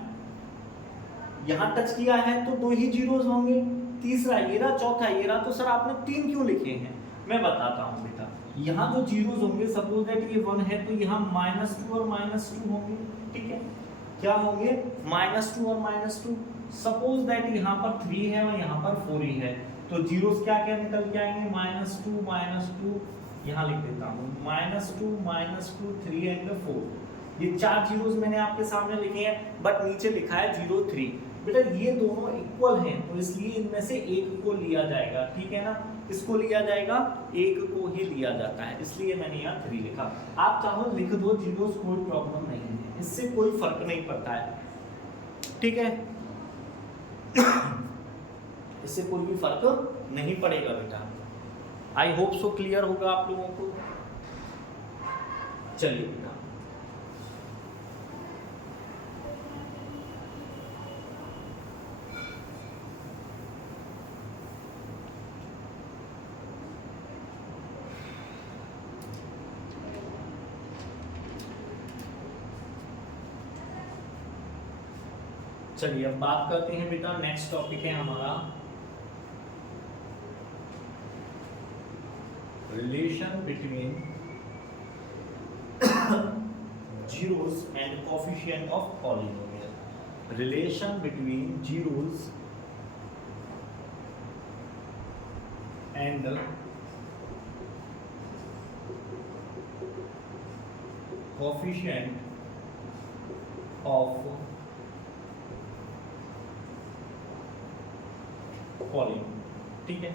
यहाँ टच किया है तो 2 ही जीरोस होंगे, तीसरा ये रहा, चौथा ये रहा, तो सर आपने 3 क्यों लिखे हैं, मैं बताता हूँ बेटा। यहाँ जो जीरोस होंगे, सपोज दैट ये 1 है, तो यहाँ -2 और -2 होंगे, ठीक है। क्या होंगे, -2 और -2। सपोज दैट यहाँ पर 3 है और यहाँ पर 4 ही है, तो जीरोस क्या क्या निकल के आएंगे, -2 यहाँ लिख देता हूँ, -2 3 एंड 4। ये 4 जीरोस मैंने आपके सामने लिखे हैं, बट नीचे लिखा है 0 3। बेटा ये दोनों इक्वल हैं, तो इसलिए इनमें से एक को लिया जाएगा, ठीक है ना। इसको लिया जाएगा, एक को ही लिया जाता है, इसलिए मैंने यहाँ 3 लिखा। आप चाहो लिख दो जीरोस, कोई प्रॉब्लम नहीं है, इससे कोई फर्क नहीं पड़ता है, ठीक है। इससे कोई भी फर्क नहीं पड़ेगा बेटा। आई होप सो क्लियर होगा आप लोगों को। चलिए बेटा, चलिए अब बात करते हैं बेटा, नेक्स्ट टॉपिक है हमारा relation between zeros and coefficient of polynomial. Relation between zeros and coefficient of polynomial, ठीक है।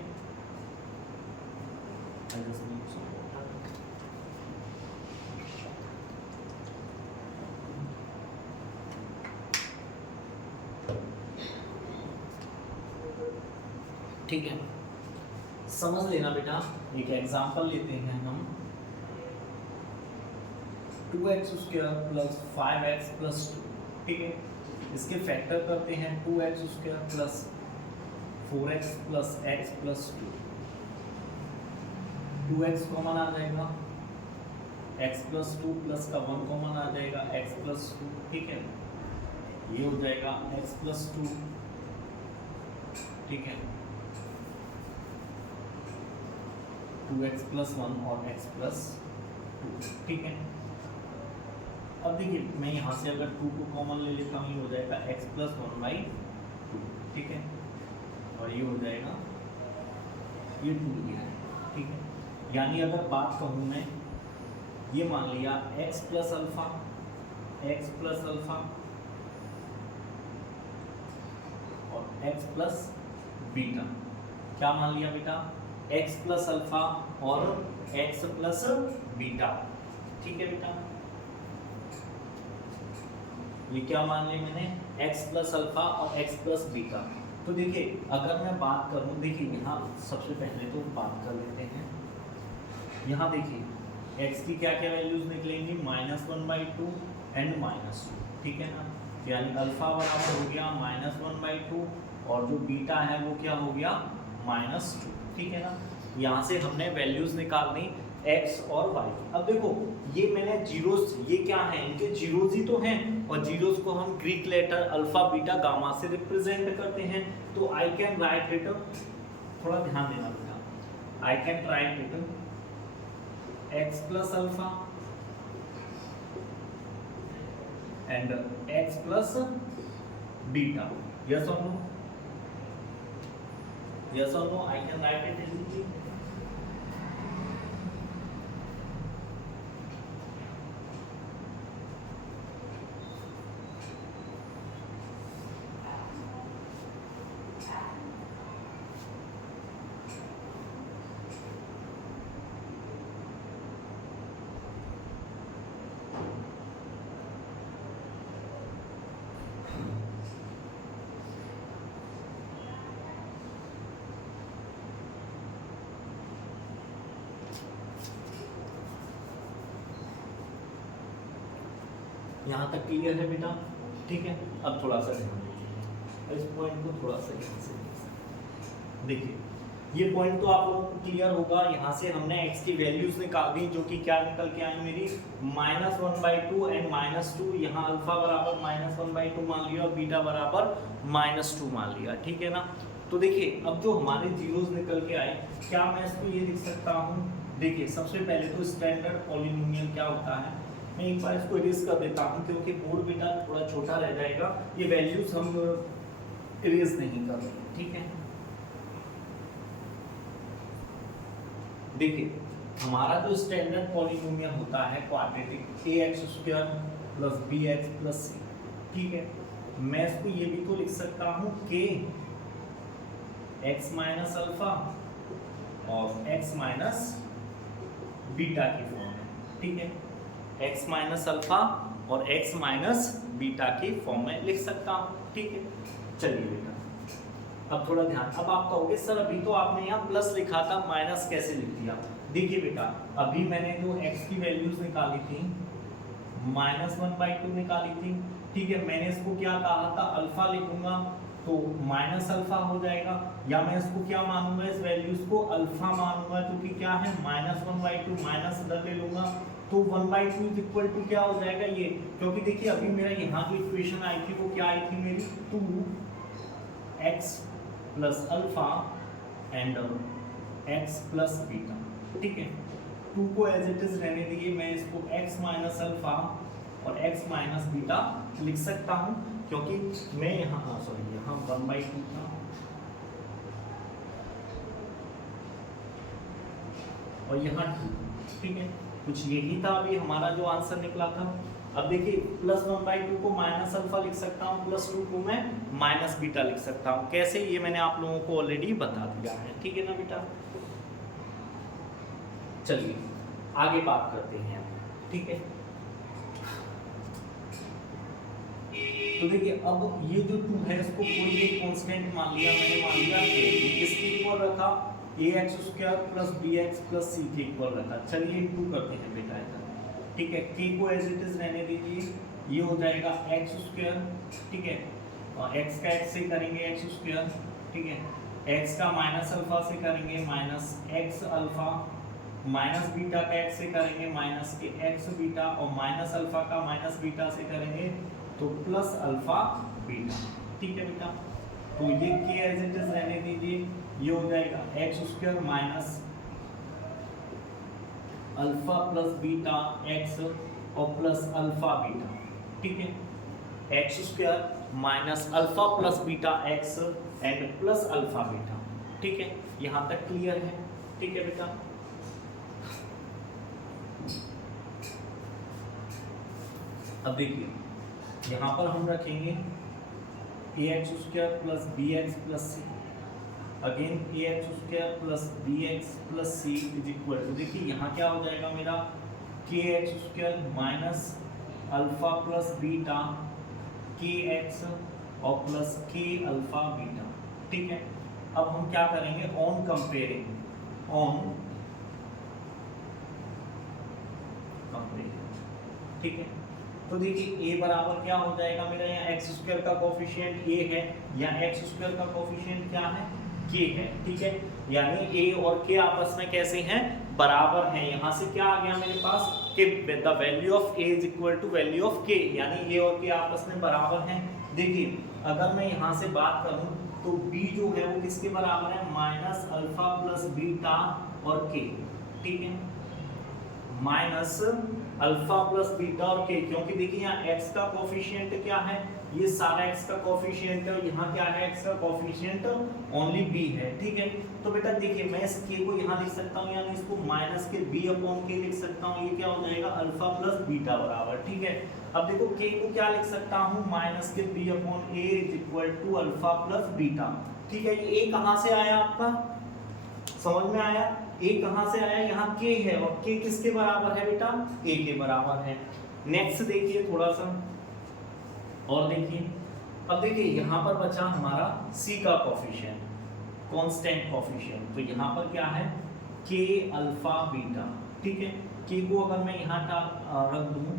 ठीक है, समझ लेना बेटा। एक एग्जांपल लेते हैं हम, 2x² प्लस 5x प्लस 2, ठीक है। इसके फैक्टर करते हैं, 2x² plus 4x plus x plus 2, 2x common आ जाएगा, x प्लस 2 प्लस का 1 कॉमन आ जाएगा, x प्लस 2, ठीक है। ये हो जाएगा x प्लस 2, ठीक है, 2x प्लस 1 और x प्लस 2, ठीक है। अब देखिए, मैं यहाँ से अगर 2 को कॉमन ले लेता हूँ, ये हो जाएगा x प्लस 1/2, ठीक है, और ये हो जाएगा, ये 2 ये है, ठीक है। यानी अगर बात कहूँ मैं, ये मान लिया x प्लस अल्फा और x प्लस बीटा, क्या मान लिया बेटा, x प्लस अल्फा और x प्लस बीटा, ठीक है बेटा, ये क्या मान लिया मैंने, x प्लस अल्फा और x प्लस बीटा। तो देखिए अगर मैं बात करूं, देखिए यहाँ सबसे पहले तो बात कर लेते हैं, यहाँ देखिए x की क्या क्या वैल्यूज निकलेंगी, -1/2 एंड -2, ठीक है ना, यानी अल्फा बराबर हो गया -1/2 और जो बीटा है वो क्या हो गया -2, ठीक है ना। यहाँ से हमने वैल्यूज निकालनी x और y। अब देखो ये मैंने जीरोस, ये क्या है, इनके जीरोस ही तो हैं, और जीरोस को हम Greek letter alpha beta gamma से रिप्रेजेंट करते हैं। तो आई कैन राइट इट, थोड़ा ध्यान देना बेटा, I can write it x plus alpha and x plus beta, yes और नो, यस और no, I can write it easily. यहाँ तक क्लियर है बेटा, ठीक है। अब थोड़ा सा ध्यान दीजिए, इस पॉइंट को थोड़ा सा ध्यान से देखिए, ये पॉइंट तो आप लोगों को क्लियर होगा। यहाँ से हमने x की वैल्यूज निकाल दी, जो कि क्या निकल के आई मेरी -1/2 एंड -2, यहाँ अल्फा बराबर -1/2 मान लिया और बीटा बराबर -2 मान लिया, ठीक है ना। तो देखिए अब जो हमारे जीरोस निकल के आए, क्या मैं इसको ये लिख सकता हूँ, देखिए सबसे पहले तो स्टैंडर्ड पॉलिनोमियल क्या होता है, मैं एक बार इसको इरेज कर देता हूँ क्योंकि बोर्ड बेटा थोड़ा छोटा रह जाएगा, ये वैल्यूज हम इरेज नहीं कर रहे, ठीक है। देखिए हमारा जो स्टैंडर्ड पॉलिनोमियल होता है quadratic ax² plus bx plus c, ठीक है। मैं इसको ये भी तो लिख सकता हूँ k x माइनस अल्फा और x माइनस बीटा की फॉर्म में, ठीक है, x माइनस अल्फा और x माइनस बीटा की फॉर्म में लिख सकता हूँ, ठीक है। चलिए बेटा अब थोड़ा ध्यान, अब आप कहोगे सर अभी तो आपने यहाँ प्लस लिखा था, माइनस कैसे लिख दिया। देखिए बेटा अभी मैंने जो x की वैल्यूज निकाली थी, -1/2 निकाली थी, ठीक है। मैंने इसको क्या कहा था, अल्फा लिखूंगा तो माइनस अल्फा हो जाएगा, या मैं इसको क्या मानूंगा, इस वैल्यूज को अल्फा मानूंगा, जो कि क्या है -1/2, माइनस इधर ले लूंगा तो 1/2 इज इक्वल टू क्या हो जाएगा ये, क्योंकि देखिए अभी मेरा यहाँ जो इक्वेशन आई थी वो क्या आई थी मेरी, 2x plus alpha and x plus beta, ठीक है। 2 को एज इट इज रहने दीजिए, मैं इसको x माइनस अल्फा और x माइनस बीटा लिख सकता हूँ, क्योंकि मैं यहाँ यहाँ 1/2 था और यहाँ 2, ठीक है, कुछ यही था अभी हमारा जो आंसर निकला था। अब देखिए +1/2 को माइनस अल्फा लिख सकता हूँ, +2 को मैं माइनस बीटा लिख सकता हूँ, कैसे ये मैंने आप लोगों को ऑलरेडी बता दिया है, ठीक है ना बेटा। चलिए आगे बात करते हैं, ठीक है। तो देखिए अब ये जो 2 है इसको कोई एक कांस्टेंट मान लिया, मैंने मान लिया k, किसके इक्वल रखा, ax² plus bx plus c के इक्वल रखा। चलिए इंटू करते हैं बेटा इधर, ठीक है। k को एज इट इज रहने दीजिए, ये हो जाएगा x², ठीक है, और x का x से करेंगे x², ठीक है, x का माइनस अल्फा से करेंगे minus x alpha, minus beta का x से करेंगे माइनस के x बीटा, और माइनस अल्फा का माइनस बीटा से करेंगे तो प्लस अल्फा बीटा, ठीक है बेटा। तो ये k एज इट इज रहने दीजिए, ये हो जाएगा x² minus alpha plus beta x और प्लस अल्फा बीटा, ठीक है, x² minus alpha plus beta x and plus alpha beta, ठीक है। यहाँ तक क्लियर है, ठीक है बेटा। अब देखिए यहाँ पर हम रखेंगे ax² plus bx plus c, again ax² plus bx plus c is equal to, देखिए यहाँ क्या हो जाएगा मेरा k x square minus alpha plus beta k x और प्लस के अल्फा बीटा। ठीक है, अब हम क्या करेंगे, ऑन कंपेयरिंग, ऑन कंपेयरिंग। ठीक है, तो देखिए a बराबर क्या हो जाएगा मेरा, यहाँ एक्स स्क्वायर का कोफिशिएंट a है, या एक्स स्क्वायर का कोफिशिएंट क्या है, k है। ठीक है, यानी a और k आपस में कैसे हैं, बराबर हैं। यहाँ से क्या आ गया मेरे पास कि the value of a is equal to value of k, यानी a और k आपस में बराबर हैं। देखिए अगर मैं यहाँ से बात करूँ तो b जो है वो किसके बराबर है, माइनस अल्फा प्लस बीटा और k। ठीक है, माइनस अल्फा प्लस बीटा और के, क्योंकि देखिए यहाँ x का कोफिशिएंट क्या है, ये सारा x का कोफिशिएंट है, और यहाँ क्या है, x का कोफिशिएंट ओनली b है। ठीक है, तो बेटा देखिए मैं इस k को यहाँ लिख सकता हूँ, यानी इसको माइनस के b अपॉन k लिख सकता हूँ, ये क्या हो जाएगा, अल्फा प्लस बीटा बराबर। ठीक है, अब देखो k को क्या लिख सकता हूँ, माइनस के b upon a is equal to alpha plus beta. ठीक है, ये a कहाँ से आया आपका, समझ में आया, a कहाँ से आया, यहाँ k है, और k किसके बराबर है बेटा, a के बराबर है। नेक्स्ट देखिए थोड़ा सा और देखिए, अब देखिए यहाँ पर बचा हमारा c का कोफिशिएंट, कांस्टेंट कोफिशिएंट, तो यहाँ पर क्या है, k अल्फा बीटा। ठीक है, k को अगर मैं यहाँ रख दूँ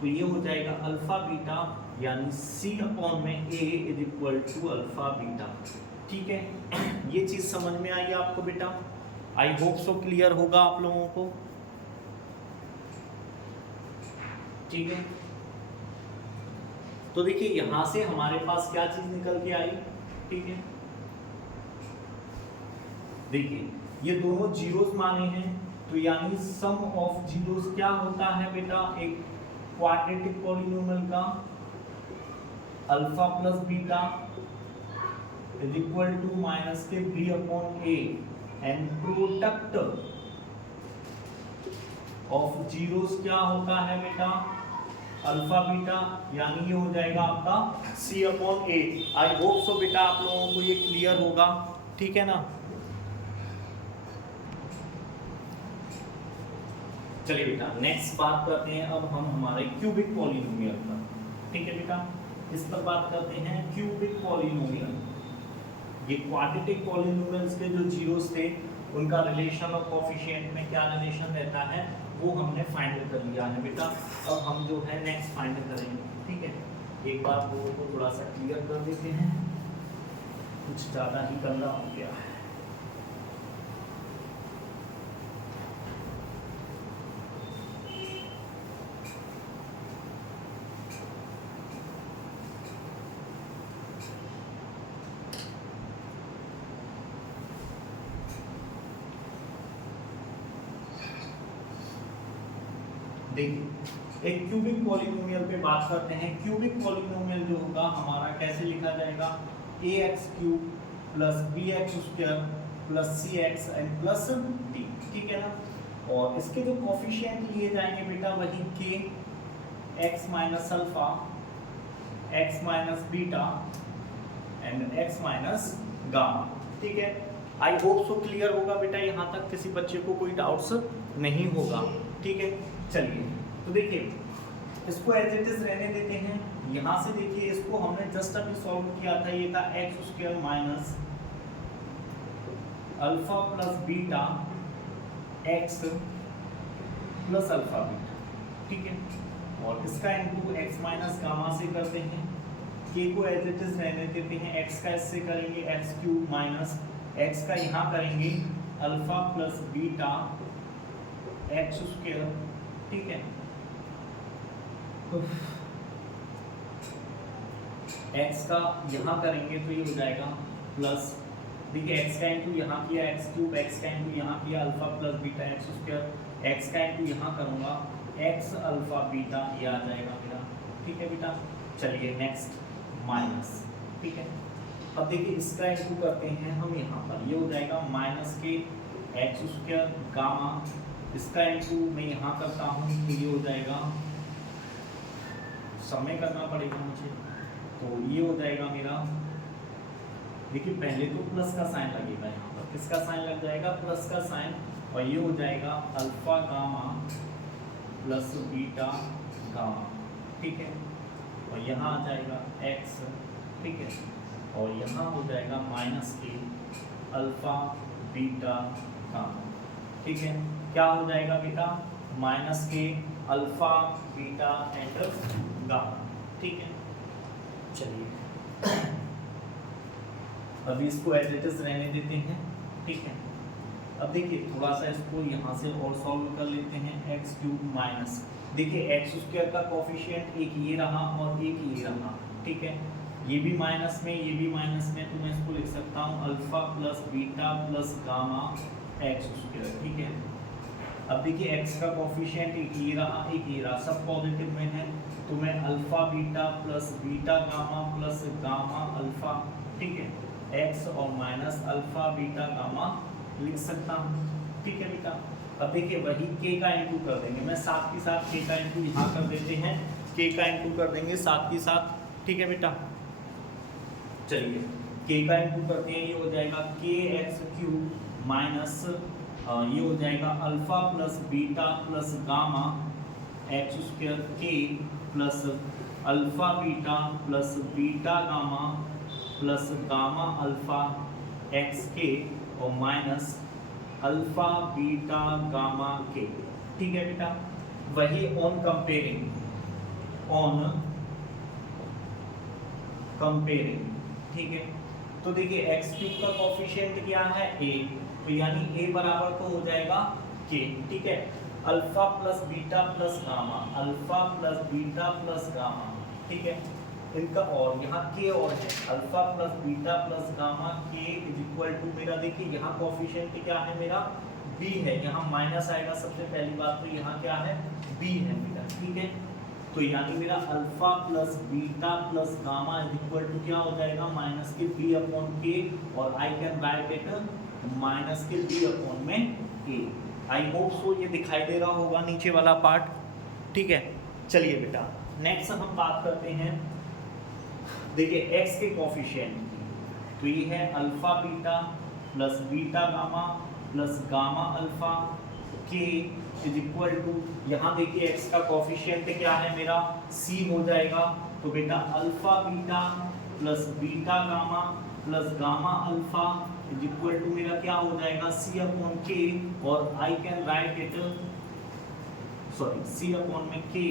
तो ये हो जाएगा अल्फा बीटा, यानी c अपॉन में a is equal to alpha beta. ठीक है, ये चीज समझ में आई आपको बेटा, आई होप सो क्लियर होगा आप लोगों को। ठीक है, तो देखिए यहां से हमारे पास क्या चीज निकल के आई। ठीक है, देखिए ये दोनों जीरोस माने हैं, तो यानी सम ऑफ जीरोस क्या होता है बेटा, एक क्वाड्रेटिक पॉलिनोमियल का alpha plus beta is equal to minus के b upon a, and product of zeros क्या होता है बेटा, अल्फा बीटा, यानी ये हो जाएगा आपका c upon a। I hope सो बेटा आप लोगों को ये क्लियर होगा। ठीक है ना, चलिए बेटा नेक्स्ट बात करते हैं अब हम हमारे क्यूबिक पॉलिनोमियल पर। ठीक है बेटा, इस पर बात करते हैं क्यूबिक पॉलिनोमियल। ये क्वाड्रेटिक पॉलिनोमियल्स के जो जीरोस थे उनका रिलेशन और कोफिशिएंट में क्या रिलेशन रहता है वो हमने फाइंड कर लिया है बेटा। अब हम जो है नेक्स्ट फाइंड करेंगे। ठीक है, एक बार वो को थोड़ा सा क्लियर कर देते हैं, कुछ ज़्यादा ही गंदा हो गया है। देखिए एक क्यूबिक पॉलिनोमियल पे बात करते हैं। क्यूबिक पॉलिनोमियल जो होगा हमारा कैसे लिखा जाएगा, ax cube plus bx square plus cx and plus d। ठीक है ना, और इसके जो कोफिशिएंट लिए जाएंगे बेटा वही k, x minus alpha, x minus beta and x minus gamma. ठीक है, आई होप सो क्लियर होगा बेटा, यहाँ तक किसी बच्चे को कोई डाउट्स नहीं होगा। ठीक है, चलिए तो देखिए इसको एज इट इज रहने देते हैं। यहाँ से देखिए इसको हमने जस्ट अभी सॉल्व किया था, ये था x square minus alpha plus beta x plus alpha beta. ठीक है, और इसका इनटू एक्स माइनस गामा से करते हैं, के को एज इट इज रहने देते हैं, एक्स का इससे करेंगे एक्स क्यूब माइनस एक्स का यहाँ करेंगे alpha plus beta x square. ठीक है, x का यहाँ करेंगे तो ये हो जाएगा प्लस, देखिए x का इंटू यहाँ किया एक्स क्यूब, x का इंटू यहाँ किया alpha plus beta x square, x का इंटू यहाँ करूँगा x अल्फा बीटा, ये आ जाएगा मेरा। ठीक है बेटा, चलिए नेक्स्ट माइनस। ठीक है, अब देखिए इसका इंटू करते हैं हम यहाँ पर, ये हो जाएगा माइनस के एक्स स्क्वायर गामा, इसका इंटू मैं यहाँ करता हूँ तो ये हो जाएगा, समय करना पड़ेगा मुझे, तो ये हो जाएगा मेरा, देखिए पहले तो प्लस का साइन लगेगा यहाँ पर, किसका साइन लग जाएगा, प्लस का साइन, और ये हो जाएगा alpha gamma plus beta gamma, ठीक है, और यहाँ आ जाएगा x, ठीक है, और यहाँ हो जाएगा माइनस के अल्फा बीटा गामा, ठीक है, क्या हो जाएगा बेटा, माइनस के अल्फा बीटा एंड गामा, ठीक है। चलिए अभी इसको एज इट इज रहने देते हैं, ठीक है। अब देखिए थोड़ा सा इसको यहाँ से और सॉल्व कर लेते हैं, एक्स क्यूब माइनस, देखिए एक्स स्क्वायर का कोफिशिएंट एक ये रहा और एक ये रहा, ठीक है, ये भी माइनस में ये भी माइनस में, तो मैं इसको लिख सकता हूँ alpha plus beta plus gamma x square, ठीक है। अब देखिए एक्स का कोफिशिएंट एक ये रहा एक ये रहा, सब पॉजिटिव में है, तो मैं alpha beta plus beta gamma plus gamma alpha, ठीक है, एक्स और माइनस अल्फा बीटा गामा लिख सकता हूँ, ठीक है बेटा। अब देखिए वही k का इंटू कर देंगे, मैं साथ के साथ k का इंटू यहाँ कर देते हैं, k का इंटू कर देंगे साथ के साथ, ठीक है बेटा। चलिए k का इंटू करते हैं, ये हो जाएगा k एक्स क्यूब माइनस ये हो जाएगा alpha plus beta plus gamma x square k plus alpha beta plus beta gamma plus gamma alpha x के और माइनस अल्फा बीटा गामा के, ठीक है बेटा। वही ऑन कंपेयरिंग, ठीक है। तो देखिए एक्स क्यूब का कोफिशिएंट क्या है a, तो यानी a बराबर तो हो जाएगा k, ठीक है, alpha plus beta plus gamma, alpha plus beta plus gamma, ठीक है, इनका और यहाँ k और है alpha plus beta plus gamma k is equal to मेरा देखिए यहाँ कोफिशिएंट क्या है मेरा b है, यहाँ माइनस आएगा सबसे पहली बात, तो यहाँ क्या है b है मेरा, ठीक है। तो यानी मेरा alpha plus beta plus gamma is equal to क्या हो जाएगा माइनस के b अपॉन k, और I can write it minus के b अपॉन में a। आई होप सो ये दिखाई दे रहा होगा नीचे वाला पार्ट, ठीक है। चलिए बेटा नेक्स्ट हम बात करते हैं, देखिए x के कोफिशिएंट की, तो ये है alpha beta plus beta gamma plus gamma alpha k is equal to, यहाँ देखिए x का कोफिशिएंट क्या है मेरा c हो जाएगा, तो बेटा alpha beta plus beta gamma plus gamma alpha is equal to मेरा क्या हो जाएगा c अपॉन k, और I can write it sorry c upon में k,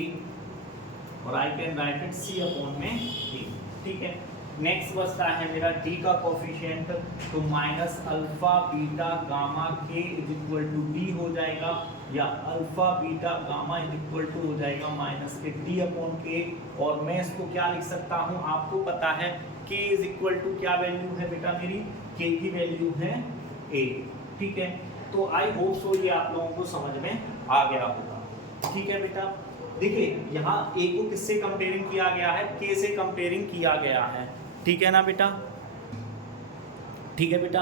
और I can write it c upon में k, ठीक है। नेक्स्ट बचता है मेरा d का कोफिशिएंट, तो minus alpha beta gamma k is equal to d हो जाएगा, या alpha beta gamma is equal to हो जाएगा माइनस के d अपॉन k, और मैं इसको क्या लिख सकता हूँ, आपको पता है k इज इक्वल टू क्या वैल्यू है बेटा मेरी, k की वैल्यू है a, ठीक है। तो आई होप सो ये आप लोगों को समझ में आ गया होगा, ठीक है बेटा। देखिए यहाँ a को किससे कंपेयरिंग किया गया है, k से कंपेयरिंग किया गया है, ठीक है ना बेटा, ठीक है बेटा।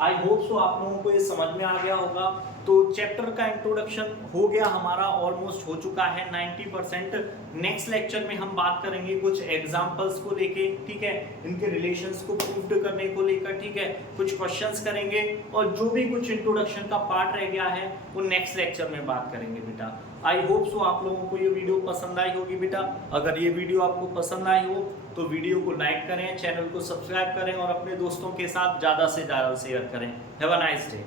आई होप सो आप लोगों को ये समझ में आ गया होगा। तो चैप्टर का इंट्रोडक्शन हो गया हमारा, ऑलमोस्ट हो चुका है 90%। नेक्स्ट लेक्चर में हम बात करेंगे कुछ एग्जांपल्स को लेके, ठीक है, इनके रिलेशंस को प्रूव करने को लेकर, ठीक है, कुछ क्वेश्चंस करेंगे, और जो भी कुछ इंट्रोडक्शन का पार्ट रह गया है वो नेक्स्ट लेक्चर में बात करेंगे बेटा। आई होप सो आप लोगों को ये वीडियो पसंद आई होगी बेटा। अगर ये वीडियो आपको पसंद आई हो तो वीडियो को लाइक करें, चैनल को सब्सक्राइब करें, और अपने दोस्तों के साथ ज़्यादा से ज़्यादा शेयर करें। Have a nice day.